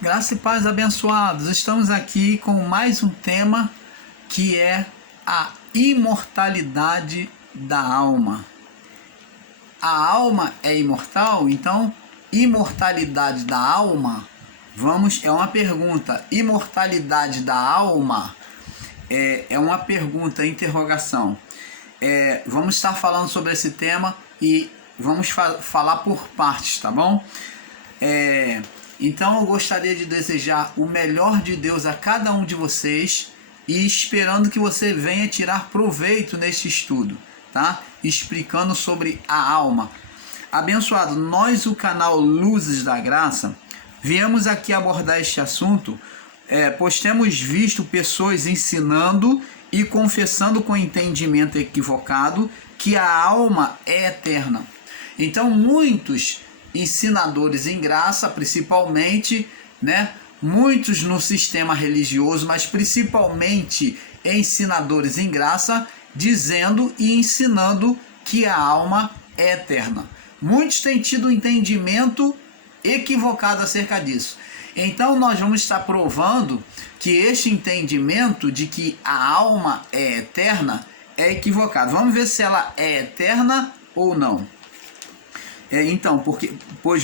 Graça e paz, abençoados. Estamos aqui com mais um tema que é a imortalidade da alma. A alma é imortal, então imortalidade da alma, é uma pergunta. Imortalidade da alma é uma pergunta, interrogação. Vamos estar falando sobre esse tema e vamos falar por partes, tá bom? Então eu gostaria de desejar o melhor de Deus a cada um de vocês e esperando que você venha tirar proveito neste estudo, tá? Explicando sobre a alma. Abençoado, nós, o canal Luzes da Graça, viemos aqui abordar este assunto, pois temos visto pessoas ensinando e confessando com entendimento equivocado que a alma é eterna. Então muitos ensinadores em graça, principalmente, muitos no sistema religioso, mas principalmente ensinadores em graça, dizendo e ensinando que a alma é eterna. Muitos têm tido um entendimento equivocado acerca disso. Então nós vamos estar provando que este entendimento de que a alma é eterna é equivocado. Vamos ver se ela é eterna ou não. Pois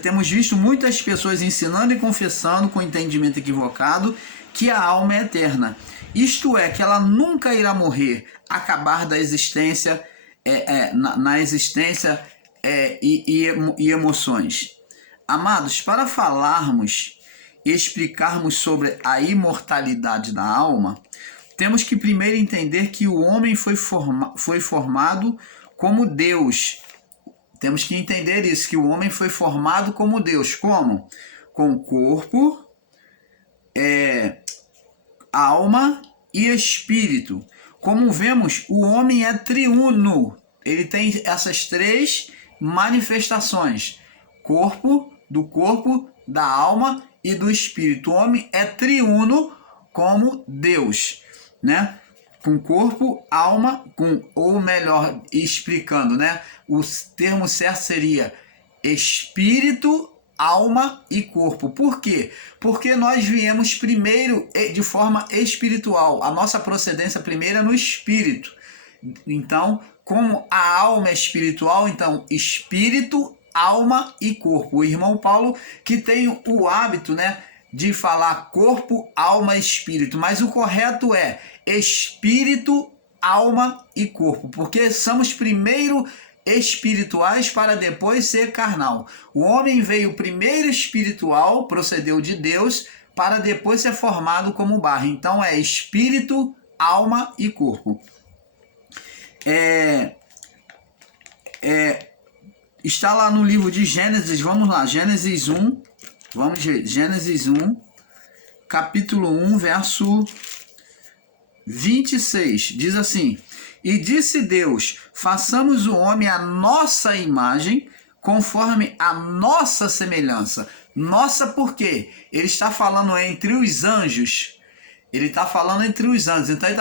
temos visto muitas pessoas ensinando e confessando com entendimento equivocado que a alma é eterna. Isto é, que ela nunca irá morrer, acabar da existência, na existência e emoções. Amados, para falarmos e explicarmos sobre a imortalidade da alma, temos que primeiro entender que o homem foi formado como Deus. Temos que entender isso, que o homem foi formado como Deus. Como? Com corpo, alma e espírito. Como vemos, o homem é triuno. Ele tem essas três manifestações. Do corpo, da alma e do espírito. O homem é triuno como Deus, com corpo, alma, ou melhor, explicando, o termo certo seria espírito, alma e corpo. Por quê? Porque nós viemos primeiro de forma espiritual. A nossa procedência primeira é no espírito. Então, como a alma é espiritual, então espírito, alma e corpo. O irmão Paulo que tem o hábito, de falar corpo, alma e espírito, mas o correto é espírito, alma e corpo, porque somos primeiro espirituais para depois ser carnal. O homem veio primeiro espiritual, procedeu de Deus, para depois ser formado como barro. Então é espírito, alma e corpo. Está lá no livro de Gênesis, vamos lá, Gênesis 1, vamos ver, Gênesis 1, capítulo 1, verso 26, diz assim: E disse Deus, façamos o homem à nossa imagem, conforme a nossa semelhança. Nossa, por quê? Ele está falando entre os anjos. Então ele está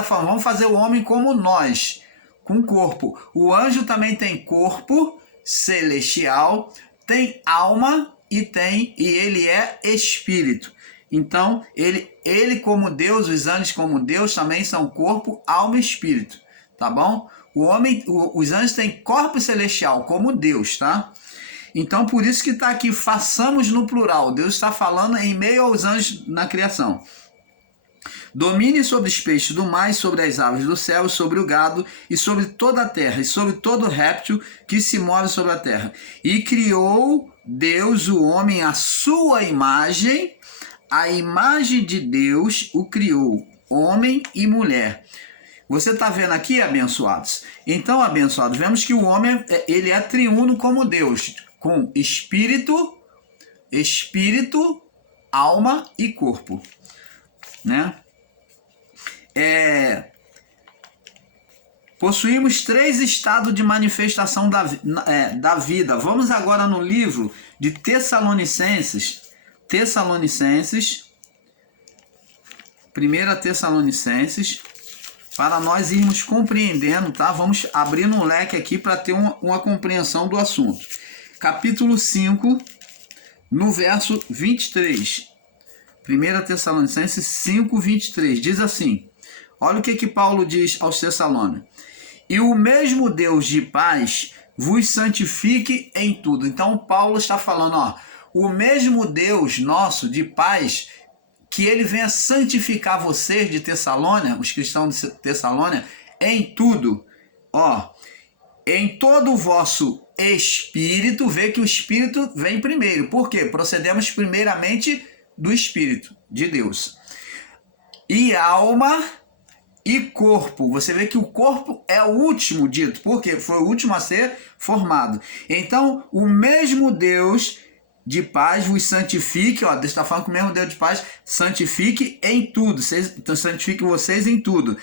falando, vamos fazer o homem como nós, com corpo. O anjo também tem corpo celestial, tem alma e ele é espírito. Então, ele como Deus, os anjos como Deus também são corpo, alma e espírito, tá bom? Os anjos têm corpo celestial como Deus, tá? Então, por isso que está aqui, façamos no plural. Deus está falando em meio aos anjos na criação. Domine sobre os peixes do mar, sobre as aves do céu, sobre o gado, e sobre toda a terra, e sobre todo réptil que se move sobre a terra. E criou Deus o homem à sua imagem, a imagem de Deus o criou, homem e mulher. Você está vendo aqui, abençoados? Então, abençoados, vemos que o homem ele é triuno como Deus, com espírito, alma e corpo, Possuímos três estados de manifestação da vida. Vamos agora no livro de Tessalonicenses, 1 Tessalonicenses, para nós irmos compreendendo, tá? Vamos abrindo um leque aqui para ter uma compreensão do assunto. Capítulo 5, no verso 23. 1 Tessalonicenses 5, 23. Diz assim, olha o que Paulo diz aos Tessalônicos. E o mesmo Deus de paz vos santifique em tudo. Então Paulo está falando, ó, o mesmo Deus nosso de paz, que ele venha santificar vocês de Tessalônia, os cristãos de Tessalônia, em tudo. Ó, em todo o vosso espírito, vê que o espírito vem primeiro. Por quê? Procedemos primeiramente do espírito de Deus. E alma e corpo. Você vê que o corpo é o último dito. Por quê? Foi o último a ser formado. Então, o mesmo Deus de paz vos santifique, ó, Deus está falando que o mesmo Deus de paz santifique em tudo, santifique vocês em tudo.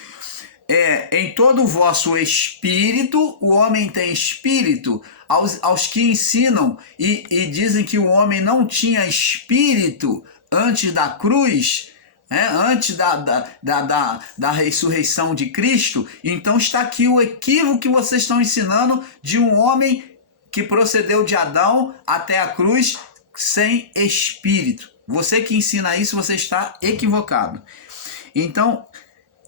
Em todo o vosso espírito, o homem tem espírito, aos que ensinam e dizem que o homem não tinha espírito antes da cruz, antes da ressurreição de Cristo. Então está aqui o equívoco que vocês estão ensinando de um homem que procedeu de Adão até a cruz sem espírito. Você que ensina isso, você está equivocado. Então,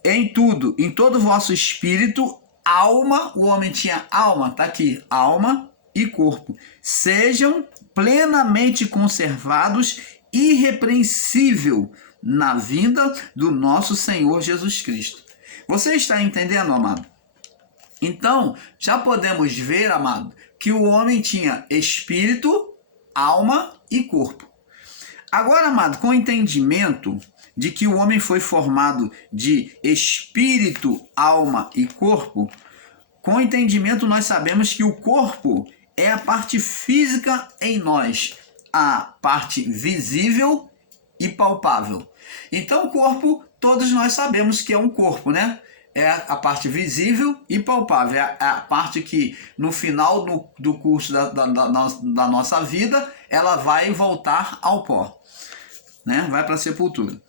em tudo, em todo o vosso espírito, alma, o homem tinha alma, está aqui, alma e corpo, sejam plenamente conservados, irrepreensível, na vinda do nosso Senhor Jesus Cristo. Você está entendendo, amado? Então, já podemos ver, amado, que o homem tinha espírito, alma e corpo. Agora, amado, com o entendimento de que o homem foi formado de espírito, alma e corpo, com o entendimento nós sabemos que o corpo é a parte física em nós, a parte visível e palpável. Então, o corpo, todos nós sabemos que é um corpo, né? É a parte visível e palpável, é a parte que no final do curso da nossa vida, ela vai voltar ao pó, né? Vai para a sepultura.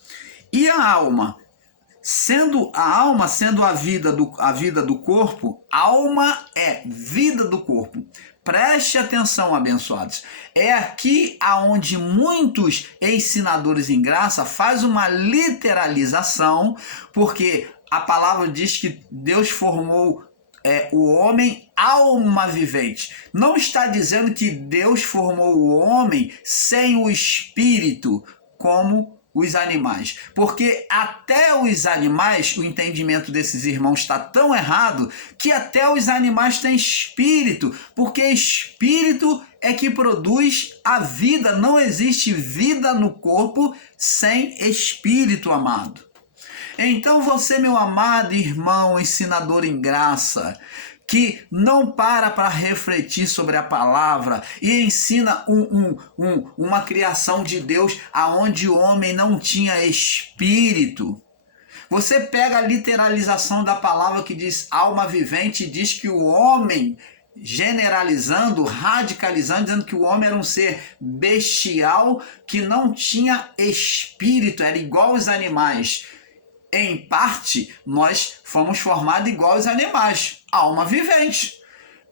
E a alma, sendo a vida do corpo, alma é vida do corpo. Preste atenção, abençoados. É aqui aonde muitos ensinadores em graça faz uma literalização, porque a palavra diz que Deus formou o homem alma vivente. Não está dizendo que Deus formou o homem sem o espírito, como os animais. Porque até os animais, o entendimento desses irmãos está tão errado, que até os animais têm espírito. Porque espírito é que produz a vida. Não existe vida no corpo sem espírito, amado. Então você, meu amado irmão, ensinador em graça, que não para refletir sobre a palavra e ensina uma criação de Deus aonde o homem não tinha espírito. Você pega a literalização da palavra que diz alma vivente e diz que o homem, generalizando, radicalizando, dizendo que o homem era um ser bestial que não tinha espírito, era igual aos animais. Em parte, nós fomos formados igual aos animais, alma vivente.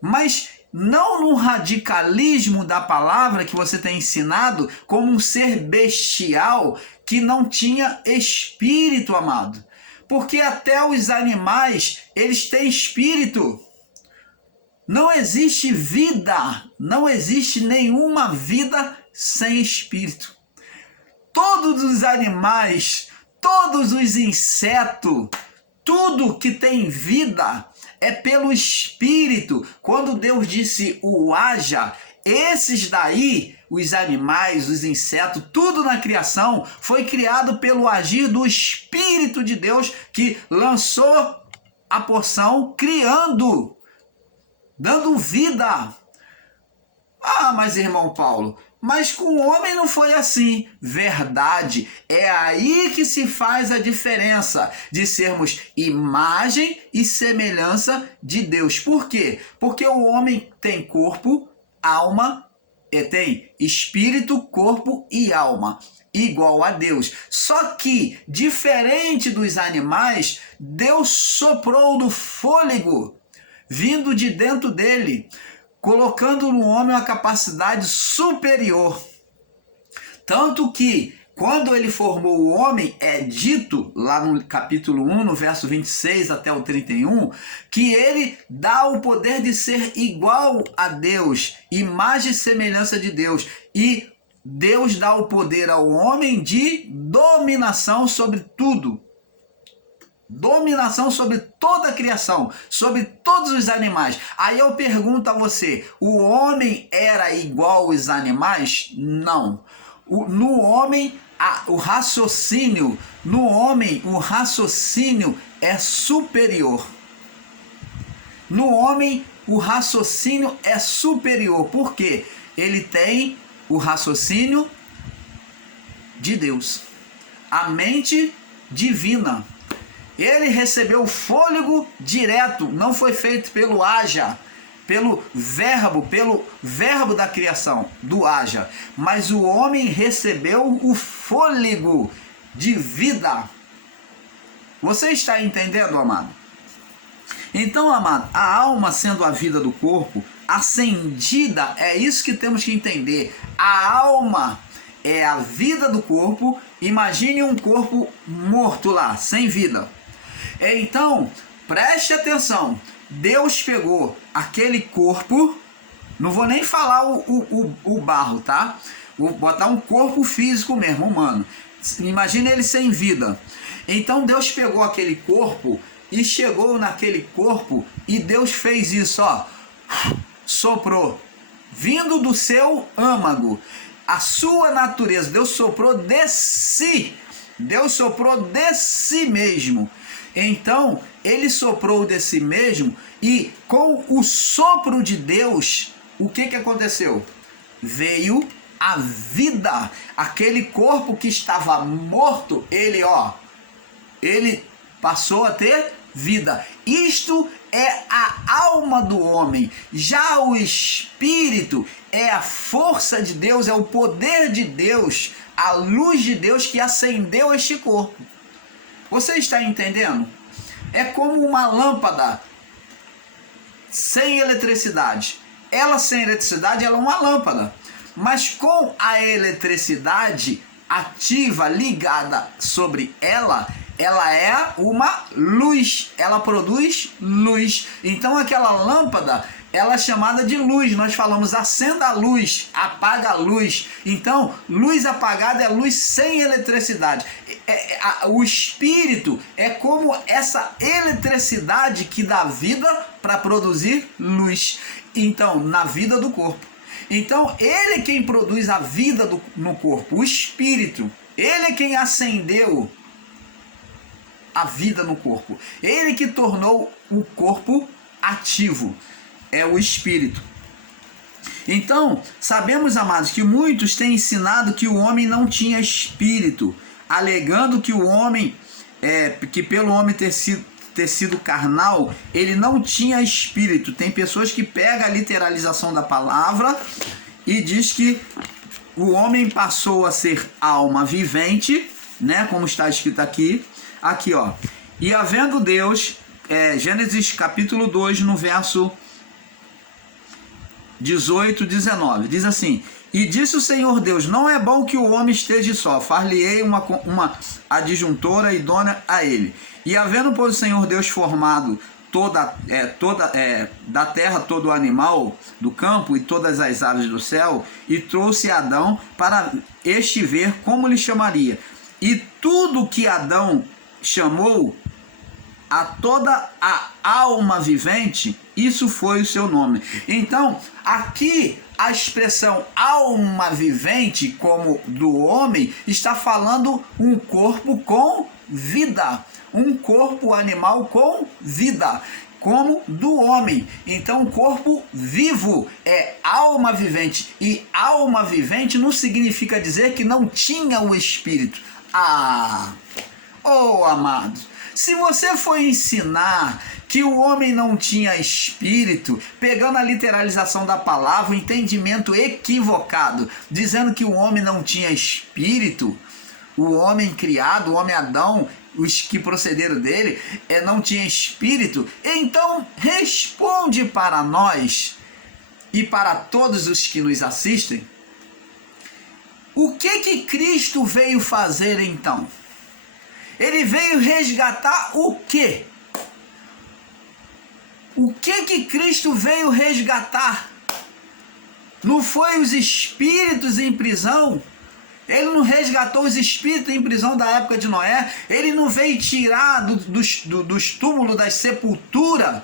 Mas não no radicalismo da palavra que você tem ensinado como um ser bestial que não tinha espírito, amado. Porque até os animais, eles têm espírito. Não existe vida, não existe nenhuma vida sem espírito. Todos os animais, todos os insetos, tudo que tem vida é pelo Espírito. Quando Deus disse o haja, esses daí, os animais, os insetos, tudo na criação foi criado pelo agir do Espírito de Deus que lançou a porção criando, dando vida. Ah, mas irmão Paulo, mas com o homem não foi assim. Verdade. É aí que se faz a diferença de sermos imagem e semelhança de Deus. Por quê? Porque o homem tem corpo, alma, tem espírito, corpo e alma, igual a Deus. Só que, diferente dos animais, Deus soprou do fôlego vindo de dentro dele, colocando no homem uma capacidade superior. Tanto que, quando ele formou o homem, é dito lá no capítulo 1, no verso 26 até o 31, que ele dá o poder de ser igual a Deus, imagem e semelhança de Deus. E Deus dá o poder ao homem de dominação sobre tudo. Dominação sobre toda a criação, sobre todos os animais. Aí eu pergunto a você, o homem era igual aos animais? Não. No homem, o raciocínio é superior. No homem, o raciocínio é superior. Por quê? Ele tem o raciocínio de Deus, a mente divina. Ele recebeu o fôlego direto, não foi feito pelo haja, pelo verbo da criação, do haja. Mas o homem recebeu o fôlego de vida. Você está entendendo, amado? Então, amado, a alma sendo a vida do corpo, acendida, é isso que temos que entender. A alma é a vida do corpo. Imagine um corpo morto lá, sem vida. Então, preste atenção, Deus pegou aquele corpo, não vou nem falar o barro, tá? Vou botar um corpo físico mesmo, humano. Imagine ele sem vida. Então Deus pegou aquele corpo e chegou naquele corpo e Deus fez isso, ó, soprou, vindo do seu âmago, a sua natureza, Deus soprou de si, Deus soprou de si mesmo. Então, ele soprou de si mesmo e com o sopro de Deus, o que aconteceu? Veio a vida. Aquele corpo que estava morto, ele passou a ter vida. Isto é a alma do homem. Já o espírito é a força de Deus, é o poder de Deus, a luz de Deus que acendeu este corpo. Você está entendendo? É como uma lâmpada sem eletricidade. Ela sem eletricidade, ela é uma lâmpada. Mas com a eletricidade ativa, ligada sobre ela, ela é uma luz. Ela produz luz. Então aquela lâmpada, ela é chamada de luz. Nós falamos acenda a luz, apaga a luz. Então, luz apagada é luz sem eletricidade. O espírito é como essa eletricidade que dá vida para produzir luz. Então, na vida do corpo. Então, ele é quem produz a vida no corpo, o espírito. Ele é quem acendeu a vida no corpo. Ele que tornou o corpo ativo. É o espírito. Então, sabemos, amados, que muitos têm ensinado que o homem não tinha espírito, alegando que o homem, que pelo homem ter sido carnal, ele não tinha espírito. Tem pessoas que pegam a literalização da palavra e diz que o homem passou a ser alma vivente, né, como está escrito aqui, ó. E havendo Deus, Gênesis capítulo 2, no verso 18, 19, diz assim: e disse o Senhor Deus, não é bom que o homem esteja só, far-lhe-ei uma adjuntora idônea a ele. E havendo, pois, o Senhor Deus formado da terra todo o animal do campo e todas as aves do céu, e trouxe Adão para este ver como lhe chamaria. E tudo que Adão chamou a toda a alma vivente, isso foi o seu nome. Então, aqui a expressão alma vivente, como do homem, está falando um corpo com vida, um corpo animal com vida, como do homem. Então, corpo vivo é alma vivente, e alma vivente não significa dizer que não tinha o espírito. Amados, se você for ensinar que o homem não tinha espírito, pegando a literalização da palavra, o entendimento equivocado, dizendo que o homem não tinha espírito, o homem criado, o homem Adão, os que procederam dele, não tinha espírito, então responde para nós e para todos os que nos assistem, O que Cristo veio fazer então? Ele veio resgatar o quê? O que Cristo veio resgatar? Não foi os espíritos em prisão? Ele não resgatou os espíritos em prisão da época de Noé? Ele não veio tirar dos túmulos, das sepulturas,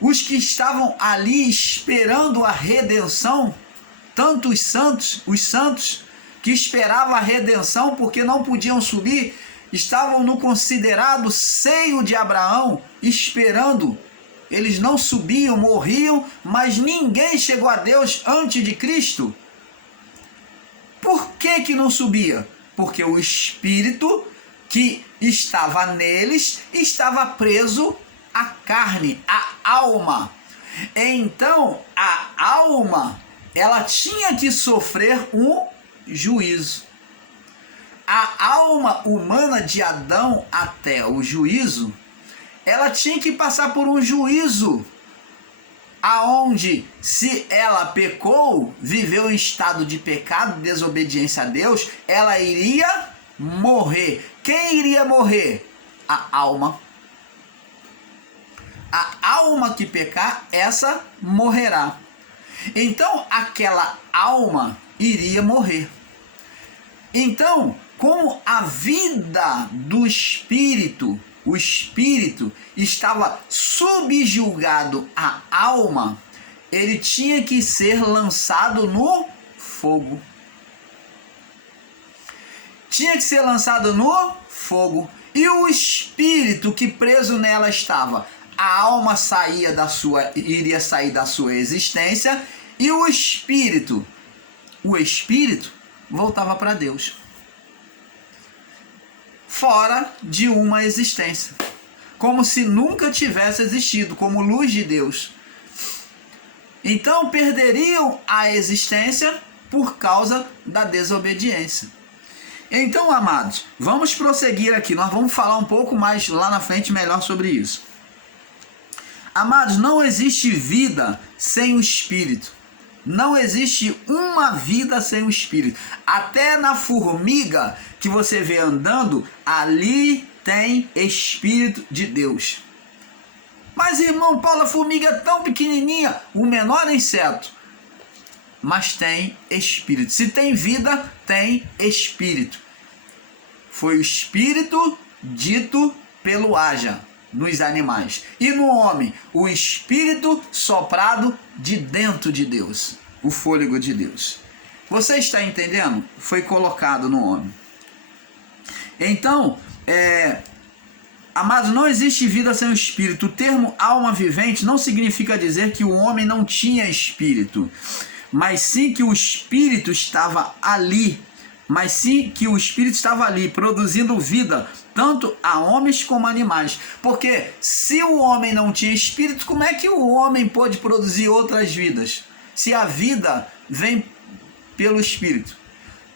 os que estavam ali esperando a redenção? Tanto os santos que esperavam a redenção porque não podiam subir, estavam no considerado seio de Abraão, esperando. Eles não subiam, morriam, mas ninguém chegou a Deus antes de Cristo. Por que não subia? Porque o espírito que estava neles estava preso à carne, à alma. Então, a alma, ela tinha que sofrer um juízo. A alma humana de Adão até o juízo, ela tinha que passar por um juízo, aonde, se ela pecou, viveu em estado de pecado, desobediência a Deus, ela iria morrer. Quem iria morrer? A alma. A alma que pecar, essa morrerá. Então, aquela alma iria morrer. Então, como a vida do espírito, o espírito estava subjugado à alma, ele tinha que ser lançado no fogo. Tinha que ser lançado no fogo. E o espírito que preso nela estava, a alma iria sair da sua existência, e o espírito voltava para Deus, fora de uma existência, como se nunca tivesse existido, como luz de Deus. Então perderiam a existência por causa da desobediência. Então, amados, vamos prosseguir aqui, nós vamos falar um pouco mais lá na frente melhor sobre isso. Amados, não existe vida sem o Espírito. Não existe uma vida sem o Espírito. Até na formiga que você vê andando, ali tem Espírito de Deus. Mas, irmão Paulo, a formiga é tão pequenininha, o menor inseto, mas tem Espírito. Se tem vida, tem Espírito. Foi o Espírito dito pelo haja nos animais. E no homem, o Espírito soprado de dentro de Deus, o fôlego de Deus. Você está entendendo? Foi colocado no homem. Então, amados, não existe vida sem o Espírito. O termo alma vivente não significa dizer que o homem não tinha Espírito, mas sim que o Espírito estava ali. Produzindo vida, tanto a homens como a animais. Porque se o homem não tinha espírito, como é que o homem pôde produzir outras vidas? Se a vida vem pelo Espírito.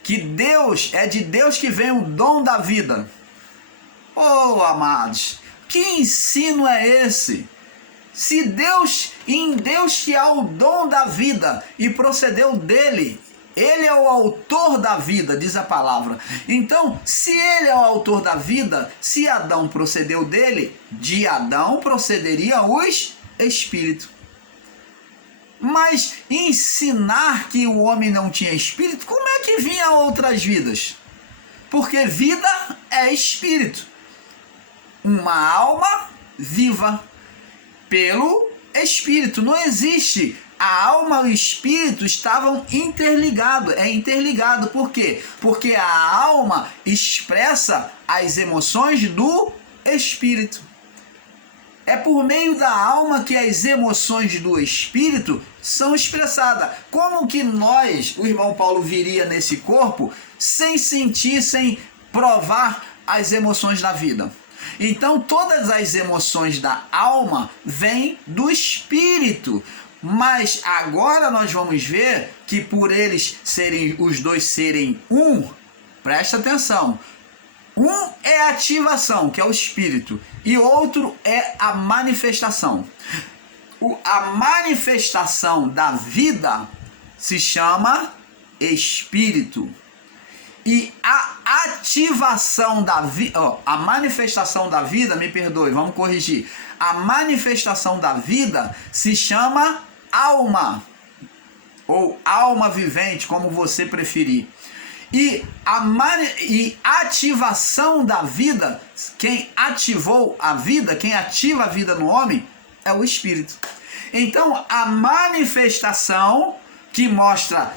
Que Deus, é de Deus que vem o dom da vida. Oh, amados, que ensino é esse? Se Deus, em Deus que há o dom da vida e procedeu dele, ele é o autor da vida, diz a palavra. Então, se ele é o autor da vida, se Adão procedeu dele, de Adão procederia os espíritos. Mas ensinar que o homem não tinha espírito, como é que vinha outras vidas? Porque vida é espírito. Uma alma viva pelo espírito. Não existe. A alma e o espírito estavam interligados. É interligado. Por quê? Porque a alma expressa as emoções do espírito. É por meio da alma que as emoções do espírito são expressadas. Como que nós, o irmão Paulo, viria nesse corpo sem sentir, sem provar as emoções da vida? Então todas as emoções da alma vêm do espírito. Mas agora nós vamos ver que por os dois serem um, presta atenção, um é a ativação, que é o espírito, e outro é a manifestação. A manifestação da vida se chama espírito. E a ativação da vida, a manifestação da vida, me perdoe, vamos corrigir. A manifestação da vida se chama alma, ou alma vivente, como você preferir. E a ativação da vida, quem ativou a vida, quem ativa a vida no homem, é o Espírito. Então, a manifestação que mostra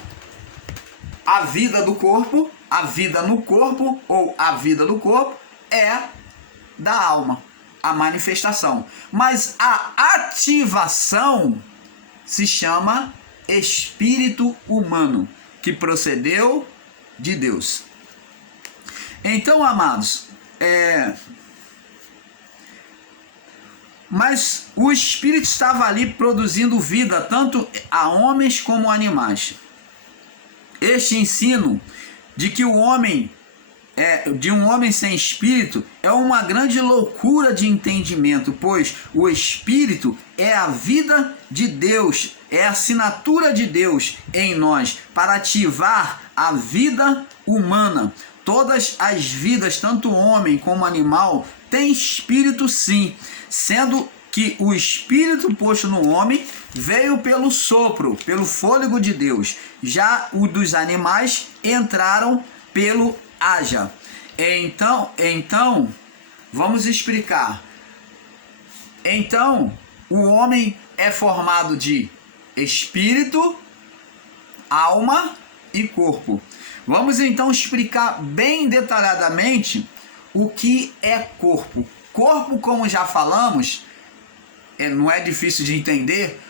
a vida do corpo, a vida no corpo, ou a vida do corpo, é da alma, a manifestação. Mas a ativação se chama espírito humano, que procedeu de Deus. Então, amados, mas o Espírito estava ali produzindo vida, tanto a homens como a animais. Este ensino de que o homem, de um homem sem espírito, é uma grande loucura de entendimento, pois o Espírito é a vida de Deus, é a assinatura de Deus em nós, para ativar a vida humana. Todas as vidas, tanto homem como animal, têm espírito sim, sendo que o espírito posto no homem veio pelo sopro, pelo fôlego de Deus. Já o dos animais entraram pelo haja. Então, vamos explicar. Então, o homem é formado de espírito, alma e corpo. Vamos então explicar bem detalhadamente o que é corpo. Corpo, como já falamos, não é difícil de entender,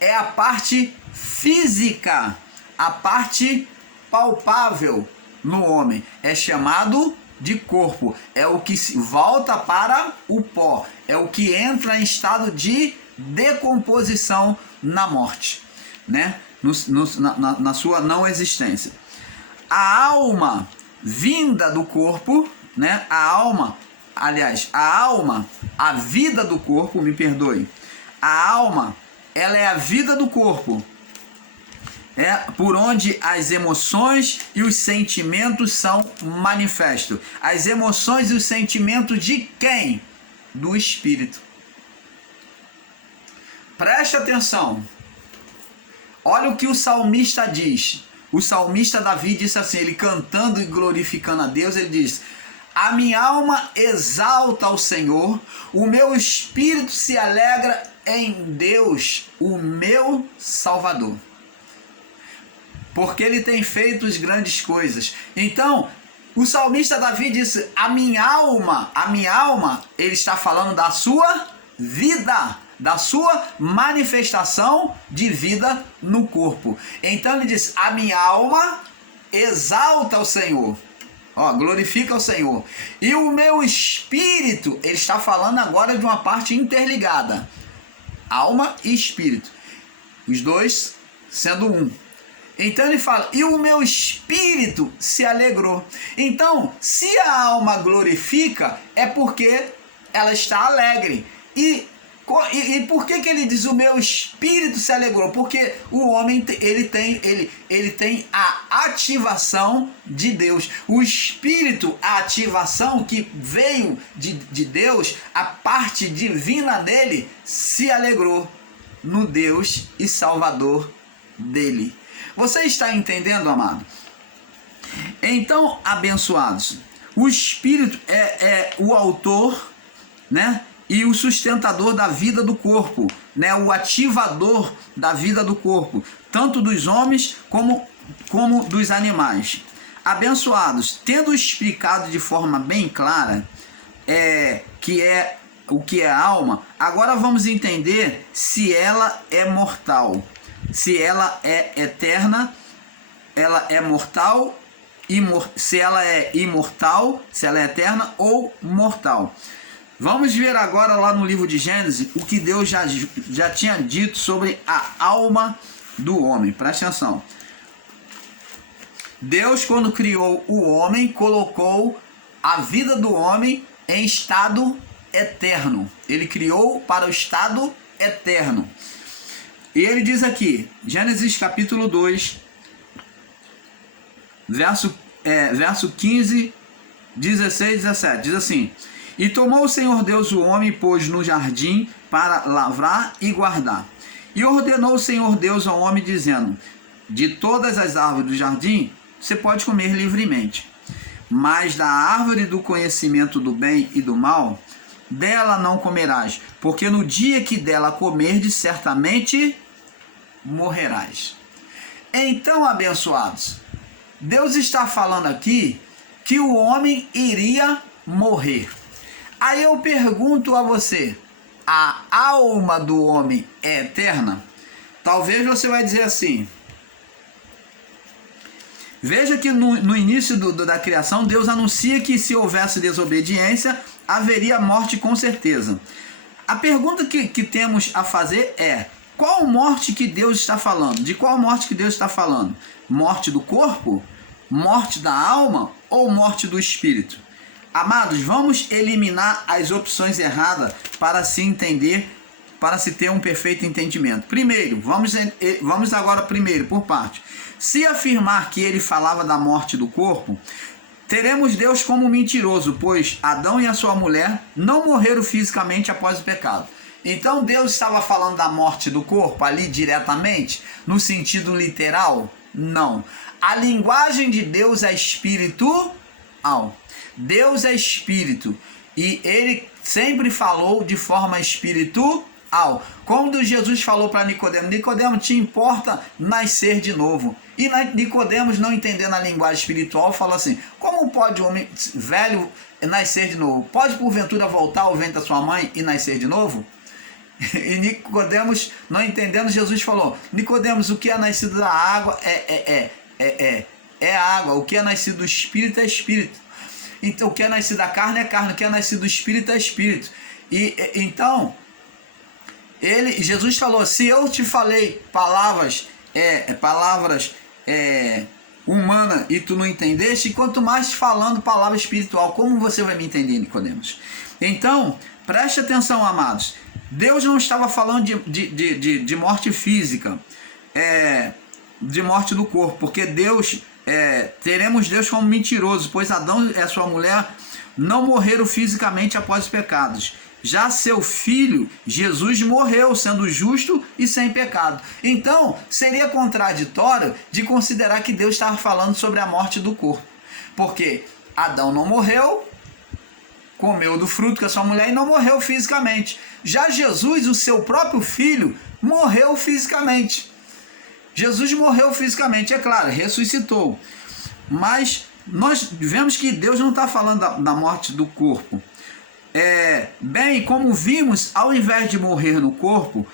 é a parte física, a parte palpável no homem. É chamado de corpo. É o que volta para o pó. É o que entra em estado de decomposição na morte, né? Na sua não existência. A alma vinda do corpo, né? A alma, a vida do corpo, me perdoe. A alma, ela é a vida do corpo. É por onde as emoções e os sentimentos são manifestos. As emoções e os sentimentos de quem? Do Espírito. Preste atenção. Olha o que o salmista diz. O salmista Davi disse assim, ele cantando e glorificando a Deus, ele diz: a minha alma exalta ao Senhor, o meu espírito se alegra em Deus, o meu Salvador, porque ele tem feito grandes coisas. Então, o salmista Davi disse: a minha alma, ele está falando da sua vida, da sua manifestação de vida no corpo. Então ele diz: a minha alma exalta o Senhor, glorifica o Senhor, e o meu espírito, ele está falando agora de uma parte interligada, alma e espírito, os dois sendo um. Então ele fala: e o meu espírito se alegrou. Então, se a alma glorifica, é porque ela está alegre. E por que ele diz o meu espírito se alegrou? Porque o homem ele tem a ativação de Deus. O espírito, a ativação que veio de Deus, a parte divina dele se alegrou no Deus e Salvador dele. Você está entendendo, amado? Então, abençoados, o Espírito é o autor, né? E o sustentador da vida do corpo, né? O ativador da vida do corpo, tanto dos homens como dos animais. Abençoados, tendo explicado de forma bem clara o que é a alma, agora vamos entender se ela é mortal, se ela é eterna, ela é mortal, se ela é imortal, se ela é eterna ou mortal. Vamos ver agora lá no livro de Gênesis o que Deus já tinha dito sobre a alma do homem. Presta atenção. Deus, quando criou o homem, colocou a vida do homem em estado eterno. Ele criou para o estado eterno. E ele diz aqui, Gênesis capítulo 2, verso verso 15, 16, 17, diz assim: E tomou o Senhor Deus o homem e pôs no jardim para lavrar e guardar. E ordenou o Senhor Deus ao homem, dizendo: De todas as árvores do jardim você pode comer livremente, mas da árvore do conhecimento do bem e do mal, dela não comerás, porque no dia que dela comerdes, certamente morrerás. Então, abençoados, Deus está falando aqui que o homem iria morrer. Aí eu pergunto a você: a alma do homem é eterna? Talvez você vai dizer assim. Veja que no início da criação, Deus anuncia que se houvesse desobediência, haveria morte com certeza. A pergunta que temos a fazer é: qual morte que Deus está falando? De qual morte que Deus está falando? Morte do corpo? Morte da alma? Ou morte do espírito? Amados, vamos eliminar as opções erradas para se entender, para se ter um perfeito entendimento. Primeiro, vamos agora primeiro por parte. Se afirmar que ele falava da morte do corpo, teremos Deus como mentiroso, pois Adão e a sua mulher não morreram fisicamente após o pecado. Então Deus estava falando da morte do corpo ali diretamente, no sentido literal? Não. A linguagem de Deus é espiritual. Deus é espírito e ele sempre falou de forma espiritual. Quando Jesus falou para Nicodemo: Nicodemo, te importa nascer de novo? E Nicodemos, não entendendo a linguagem espiritual, falou assim: como pode o homem velho nascer de novo? Pode porventura voltar ao ventre da sua mãe e nascer de novo? E Nicodemos, não entendendo, Jesus falou: Nicodemos, o que é nascido da água é água, o que é nascido do espírito é espírito. Então, o que é nascido da carne é carne, o que é nascido do espírito é espírito. E então Jesus falou: se eu te falei palavras humanas e tu não entendeste, quanto mais falando palavra espiritual, como você vai me entender, Nicodemos? Então, preste atenção, amados. Deus não estava falando de morte física, de morte do corpo, porque teremos Deus como mentiroso, pois Adão e a sua mulher não morreram fisicamente após os pecados. Já seu filho, Jesus, morreu, sendo justo e sem pecado. Então, seria contraditório de considerar que Deus estava falando sobre a morte do corpo. Porque Adão não morreu, comeu do fruto com a sua mulher e não morreu fisicamente. Já Jesus, o seu próprio filho, morreu fisicamente. Jesus morreu fisicamente, é claro, ressuscitou. Mas nós vemos que Deus não está falando da morte do corpo. Bem, como vimos, ao invés de morrer no corpo,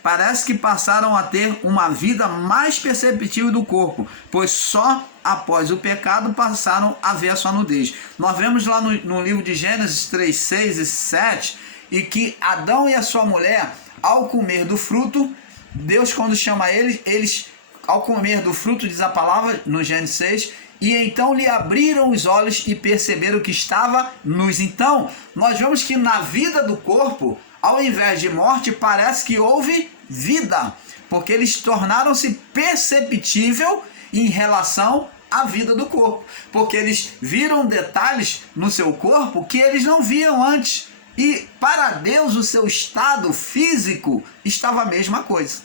parece que passaram a ter uma vida mais perceptível do corpo, pois só após o pecado passaram a ver a sua nudez. Nós vemos lá no livro de Gênesis 3, 6 e 7, e que Adão e a sua mulher, ao comer do fruto, Deus, quando chama eles ao comer do fruto, diz a palavra no Gênesis 6, e então lhe abriram os olhos e perceberam que estava nus. Então, nós vemos que na vida do corpo, ao invés de morte, parece que houve vida, porque eles tornaram-se perceptível em relação à vida do corpo, porque eles viram detalhes no seu corpo que eles não viam antes, e para Deus o seu estado físico estava a mesma coisa.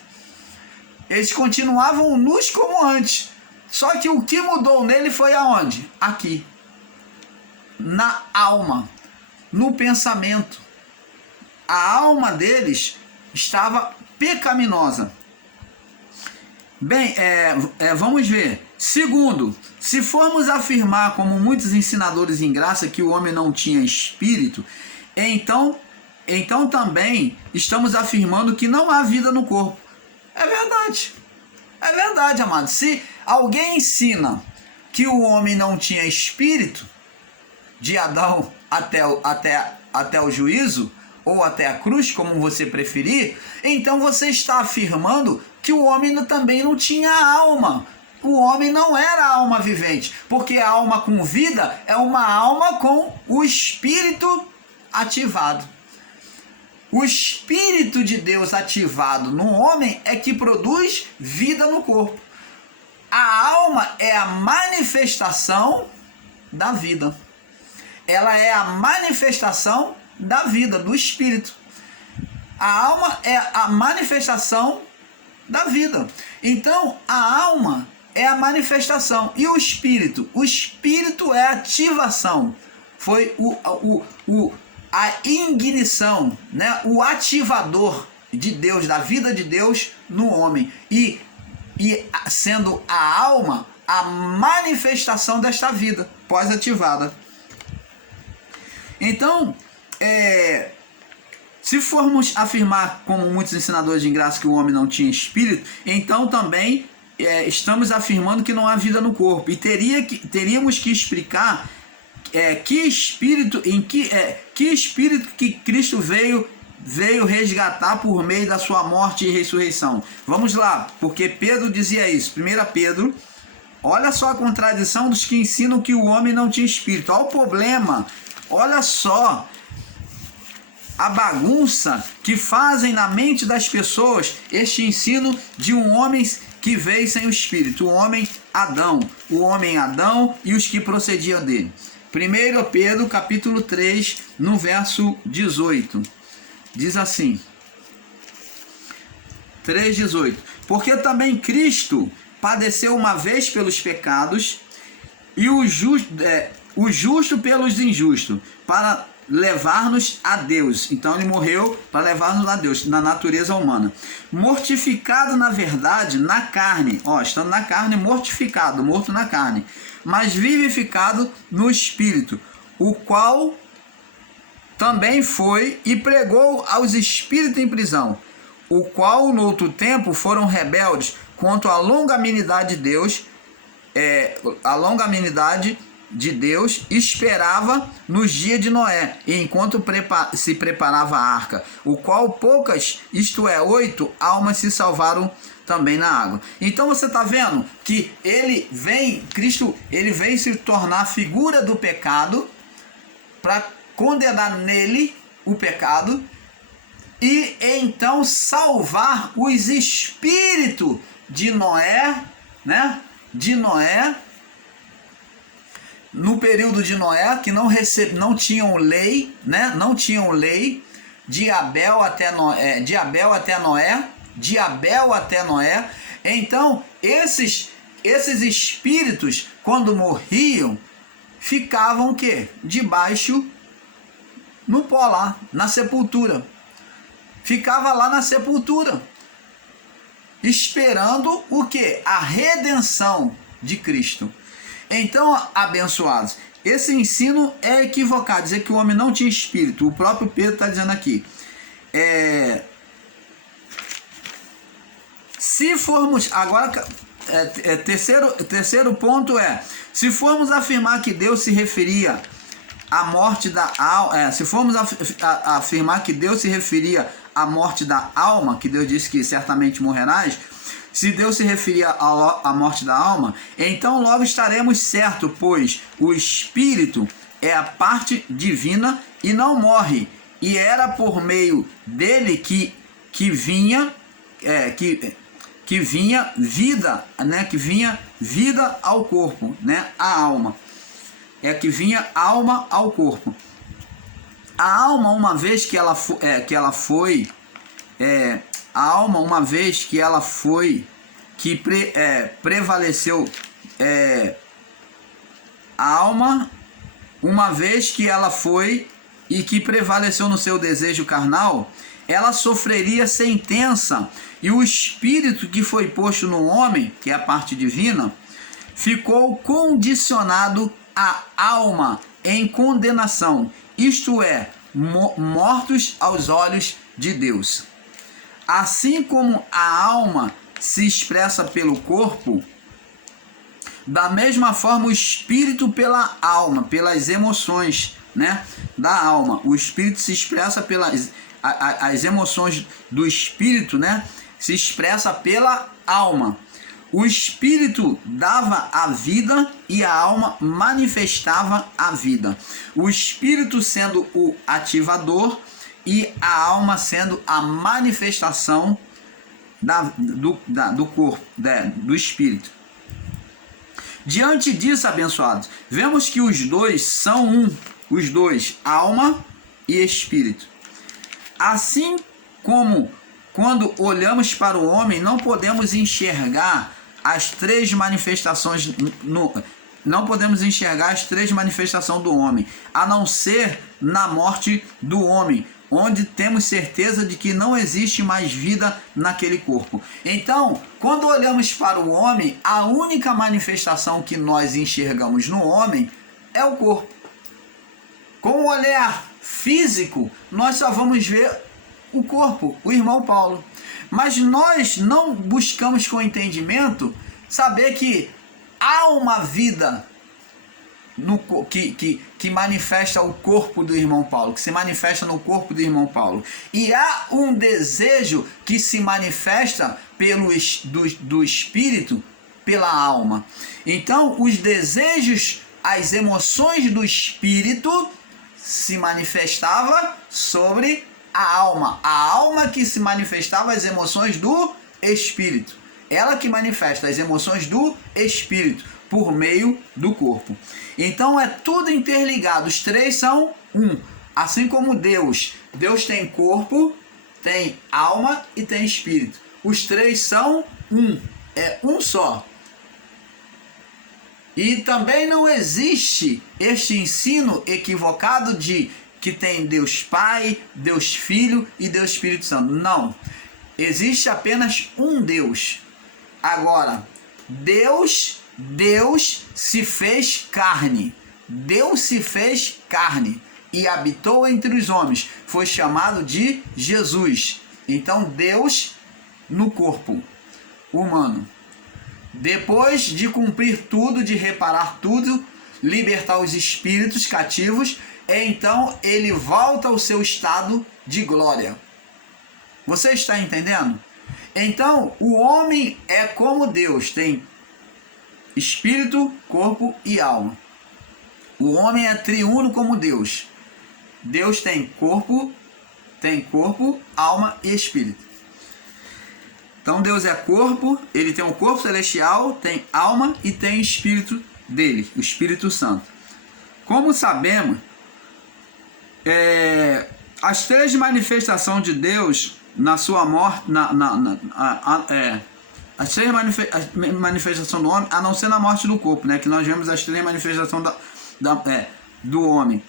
Eles continuavam nus como antes, só que o que mudou nele foi aonde? Aqui, na alma, no pensamento. A alma deles estava pecaminosa. Bem, vamos ver. Segundo, se formos afirmar, como muitos ensinadores em graça, que o homem não tinha espírito, então também estamos afirmando que não há vida no corpo. É verdade, amado. Se alguém ensina que o homem não tinha espírito, de Adão até o juízo, ou até a cruz, como você preferir, então você está afirmando que o homem também não tinha alma. O homem não era alma vivente, porque a alma com vida é uma alma com o espírito ativado. O Espírito de Deus ativado no homem é que produz vida no corpo. a alma é a manifestação da vida. Ela é a manifestação da vida, do espírito. A alma é a manifestação da vida. Então, a alma é a manifestação. E o espírito? O espírito é a ativação. Foi a ignição, né? O ativador de Deus, da vida de Deus no homem. E sendo a alma a manifestação desta vida pós-ativada. Então, se formos afirmar, como muitos ensinadores de graça, que o homem não tinha espírito, então também estamos afirmando que não há vida no corpo. E teríamos que explicar que espírito que Cristo veio resgatar por meio da sua morte e ressurreição. Vamos lá, porque Pedro dizia isso. 1 Pedro, olha só a contradição dos que ensinam que o homem não tinha espírito. Olha o problema, olha só a bagunça que fazem na mente das pessoas este ensino de um homem que veio sem o espírito, o homem Adão e os que procediam dele. 1 Pedro capítulo 3, no verso 18, diz assim, 3,18: porque também Cristo padeceu uma vez pelos pecados, e o justo pelos injustos, para levar-nos a Deus. Então ele morreu para levar-nos a Deus, na natureza humana. Mortificado na verdade, na carne, estando na carne, mortificado, morto na carne, mas vivificado no espírito, o qual também foi e pregou aos espíritos em prisão, o qual no outro tempo foram rebeldes contra a longanimidade de Deus, esperava nos dias de Noé, enquanto se preparava a arca, o qual poucas, isto é, 8 almas se salvaram também na água. Então você está vendo que Cristo vem se tornar figura do pecado para condenar nele o pecado e então salvar os espíritos de Noé, né? De Noé, no período de Noé, que não tinham lei, né? Não tinham lei, de Abel até Noé. Então, esses espíritos, quando morriam, ficavam o quê? Debaixo, no pó lá, na sepultura. Ficava lá na sepultura, esperando o quê? A redenção de Cristo. Então, abençoados, esse ensino é equivocado, dizer que o homem não tinha espírito. O próprio Pedro está dizendo aqui. Se formos, agora, terceiro ponto se formos afirmar que Deus se referia à morte da alma, se formos afirmar que Deus se referia à morte da alma, que Deus disse que certamente morrerás, se Deus se referia à morte da alma, então logo estaremos certos, pois o espírito é a parte divina e não morre, e era por meio dele que vinha vida, né? Que vinha vida ao corpo, né? A alma. Que vinha alma ao corpo. A alma, uma vez que ela foi, a alma, uma vez que ela foi, prevaleceu, a alma, uma vez que ela foi e que prevaleceu no seu desejo carnal, ela sofreria sentença, e o espírito que foi posto no homem, que é a parte divina, ficou condicionado à alma em condenação, isto é, mortos aos olhos de Deus. Assim como a alma se expressa pelo corpo, da mesma forma o espírito pela alma, pelas emoções, né, da alma. O espírito se expressa pelas as emoções do espírito, né, se expressa pela alma. O espírito dava a vida e a alma manifestava a vida. O espírito sendo o ativador e a alma sendo a manifestação do corpo, do espírito. Diante disso, abençoados, vemos que os dois são um, os dois, alma e espírito. Assim como quando olhamos para o homem, não podemos enxergar as três manifestações não podemos enxergar as três manifestações do homem, a não ser na morte do homem, onde temos certeza de que não existe mais vida naquele corpo. Então, quando olhamos para o homem, a única manifestação que nós enxergamos no homem é o corpo. Com o olhar físico, nós só vamos ver o corpo, o irmão Paulo. Mas nós não buscamos com entendimento saber que há uma vida que manifesta o corpo do irmão Paulo, que se manifesta no corpo do irmão Paulo. E há um desejo que se manifesta do espírito pela alma. Então, os desejos, as emoções do espírito se manifestava sobre a alma que se manifestava as emoções do espírito. Ela que manifesta as emoções do espírito por meio do corpo. Então é tudo interligado, os três são um. Assim como Deus tem corpo, tem alma e tem espírito. Os três são um, é um só. E também não existe este ensino equivocado de que tem Deus Pai, Deus Filho e Deus Espírito Santo. Não. Existe apenas um Deus. Agora, Deus se fez carne. Deus se fez carne e habitou entre os homens. Foi chamado de Jesus. Então, Deus no corpo humano. Depois de cumprir tudo, de reparar tudo, libertar os espíritos cativos, então ele volta ao seu estado de glória. Você está entendendo? Então, o homem é como Deus, tem espírito, corpo e alma. O homem é triuno como Deus. Deus tem corpo, alma e espírito. Então Deus é corpo, ele tem um corpo celestial, tem alma e tem espírito dele, o Espírito Santo. Como sabemos, as três manifestações de Deus na sua morte, as três manifestações do homem, a não ser na morte do corpo, né? Que nós vemos as três manifestações do homem,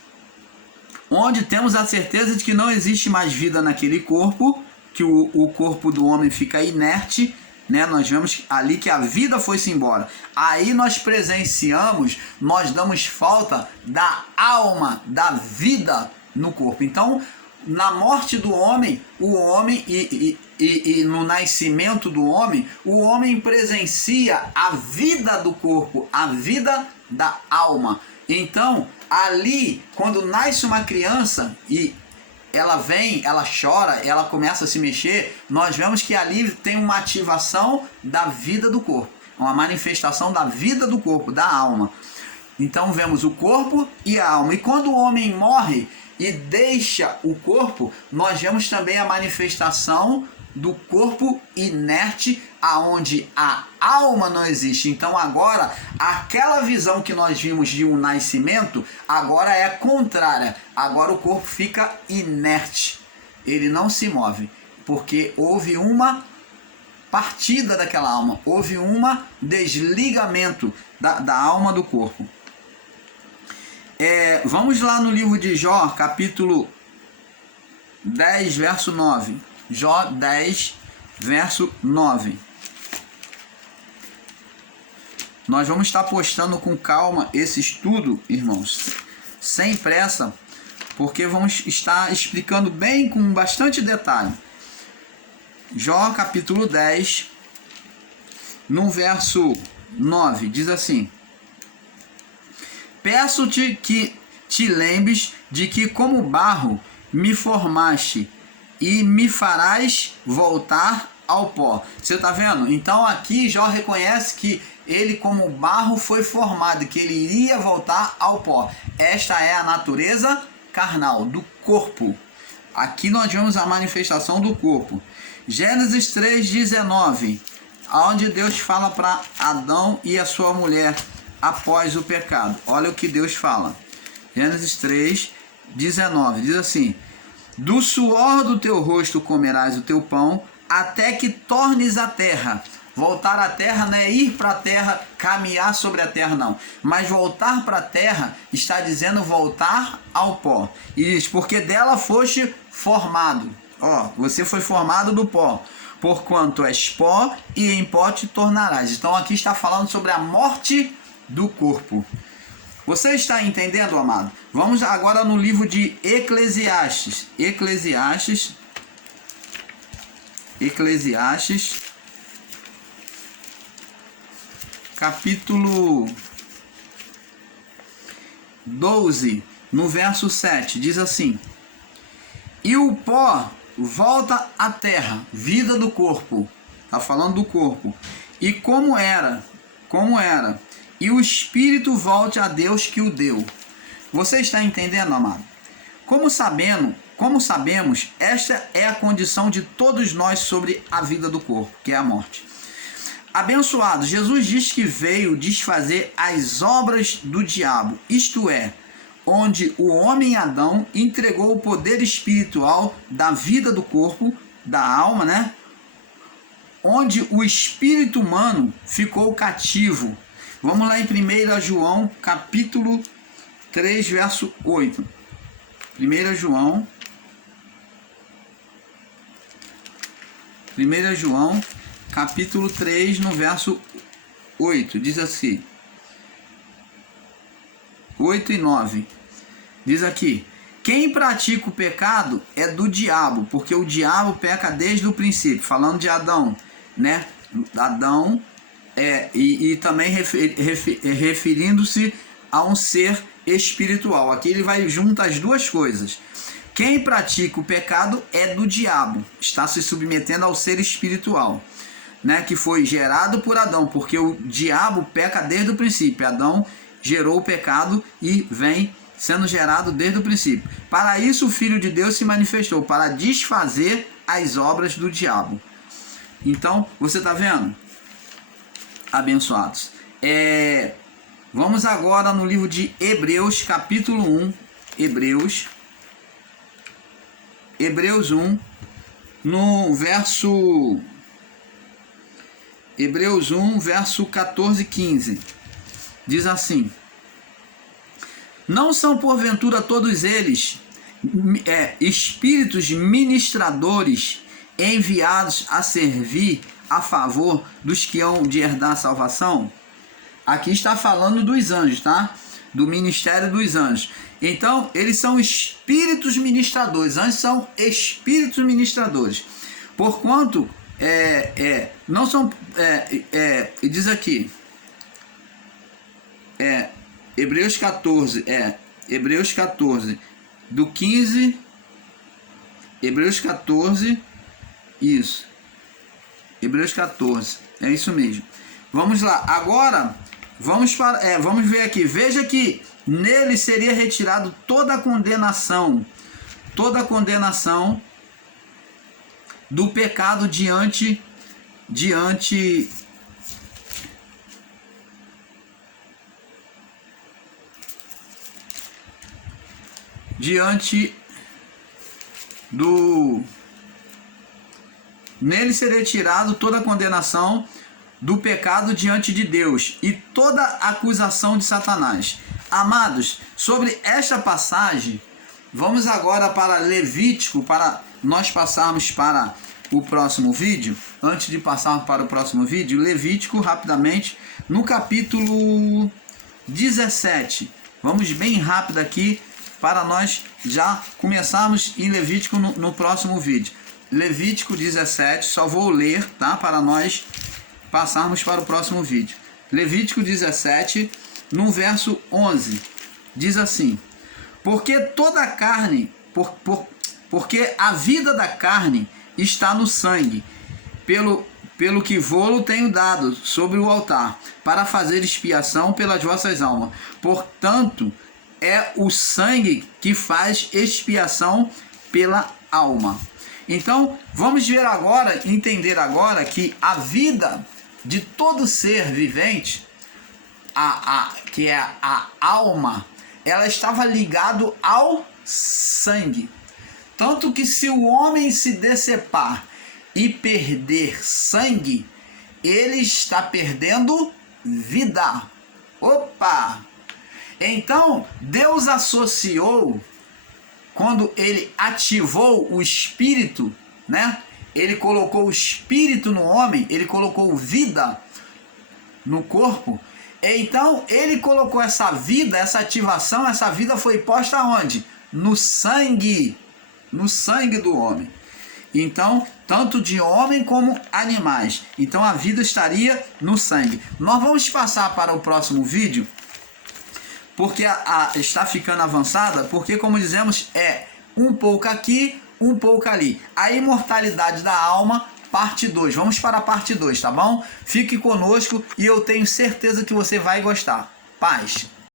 onde temos a certeza de que não existe mais vida naquele corpo, que o corpo do homem fica inerte, né? Nós vemos ali que a vida foi-se embora. Aí nós presenciamos, nós damos falta da alma, da vida no corpo. Então, na morte do homem, o homem e no nascimento do homem, o homem presencia a vida do corpo, a vida da alma. Então, ali, quando nasce uma criança e ela vem, ela chora, ela começa a se mexer, nós vemos que ali tem uma ativação da vida do corpo, uma manifestação da vida do corpo, da alma. Então vemos o corpo e a alma. E quando o homem morre e deixa o corpo, nós vemos também a manifestação do corpo inerte, aonde a alma não existe. Então agora, aquela visão que nós vimos de um nascimento, agora é contrária. Agora o corpo fica inerte, ele não se move, porque houve uma partida daquela alma, houve um desligamento da alma do corpo. Vamos lá no livro de Jó, capítulo 10, verso 9. Jó 10, verso 9. Nós vamos estar postando com calma esse estudo, irmãos, sem pressa, porque vamos estar explicando bem, com bastante detalhe. Jó capítulo 10, no verso 9, diz assim: peço-te que te lembres de que como barro me formaste e me farás voltar ao pó. Você está vendo? Então aqui Jó reconhece que ele como barro foi formado, que ele iria voltar ao pó. Esta é a natureza carnal, do corpo. Aqui nós vemos a manifestação do corpo. Gênesis 3:19, onde Deus fala para Adão e a sua mulher, após o pecado. Olha o que Deus fala. Gênesis 3, 19. Diz assim: do suor do teu rosto comerás o teu pão, até que tornes a terra. Voltar à terra não é ir para a terra, caminhar sobre a terra, não. Mas voltar para a terra está dizendo voltar ao pó. E diz, porque dela foste formado. Ó, você foi formado do pó. Porquanto és pó, e em pó te tornarás. Então aqui está falando sobre a morte do corpo. Você está entendendo, amado? Vamos agora no livro de Eclesiastes. Eclesiastes, capítulo 12, no verso 7, diz assim: e o pó volta à terra, vida do corpo. Está falando do corpo. E como era, e o espírito volte a Deus que o deu. Você está entendendo, amado? Como sabemos, esta é a condição de todos nós sobre a vida do corpo, que é a morte. Abençoado, Jesus diz que veio desfazer as obras do diabo, isto é, onde o homem Adão entregou o poder espiritual da vida do corpo, da alma, né? Onde o espírito humano ficou cativo. Vamos lá em 1 João, capítulo 3, verso 8. 1 João, capítulo 3, no verso 8, diz assim, 8 e 9, diz aqui: quem pratica o pecado é do diabo, porque o diabo peca desde o princípio, falando de Adão, né? Adão, e também referindo-se a um ser espiritual. Aqui ele vai junto as duas coisas. Quem pratica o pecado é do diabo, está se submetendo ao ser espiritual, né, que foi gerado por Adão, porque o diabo peca desde o princípio. Adão gerou o pecado e vem sendo gerado desde o princípio. Para isso o Filho de Deus se manifestou, para desfazer as obras do diabo. Então, você está vendo? Abençoados. Vamos agora no livro de Hebreus, capítulo 1. Hebreus 1, no verso... Hebreus 1, verso 14 e 15. Diz assim: não são porventura todos eles espíritos ministradores enviados a servir a favor dos que hão de herdar a salvação? Aqui está falando dos anjos, tá? Do ministério dos anjos. Então, eles são espíritos ministradores. Anjos são espíritos ministradores. Porquanto, não são... diz aqui... Hebreus 14, do 15... Hebreus 14... Isso. Hebreus 14. É isso mesmo. Vamos lá. Agora... Vamos ver aqui. Veja que nele seria retirado toda a condenação do pecado diante do... Nele seria retirado toda a condenação do pecado diante de Deus e toda acusação de Satanás. Amados, sobre esta passagem, vamos agora para Levítico, para nós passarmos para o próximo vídeo. Antes de passarmos para o próximo vídeo, Levítico, rapidamente, no capítulo 17. Vamos bem rápido aqui, para nós já começarmos em Levítico no próximo vídeo. Levítico 17, só vou ler, tá? Para nós passarmos para o próximo vídeo. Levítico 17, no verso 11, diz assim: porque toda a carne, porque a vida da carne está no sangue, pelo que vô-lo tenho dado sobre o altar, para fazer expiação pelas vossas almas. Portanto, é o sangue que faz expiação pela alma. Então, vamos ver agora, entender agora que a vida de todo ser vivente que é a alma, ela estava ligado ao sangue. Tanto que se o homem se decepar e perder sangue, ele está perdendo vida. Opa! Então, Deus associou, quando ele ativou o espírito, né? Ele colocou o espírito no homem, ele colocou vida no corpo. Então, ele colocou essa vida, essa ativação, essa vida foi posta onde? No sangue do homem. Então, tanto de homem como animais. Então, a vida estaria no sangue. Nós vamos passar para o próximo vídeo, porque está ficando avançada, porque, como dizemos, é um pouco aqui, um pouco ali. A imortalidade da alma, parte 2. Vamos para a parte 2, tá bom? Fique conosco e eu tenho certeza que você vai gostar. Paz!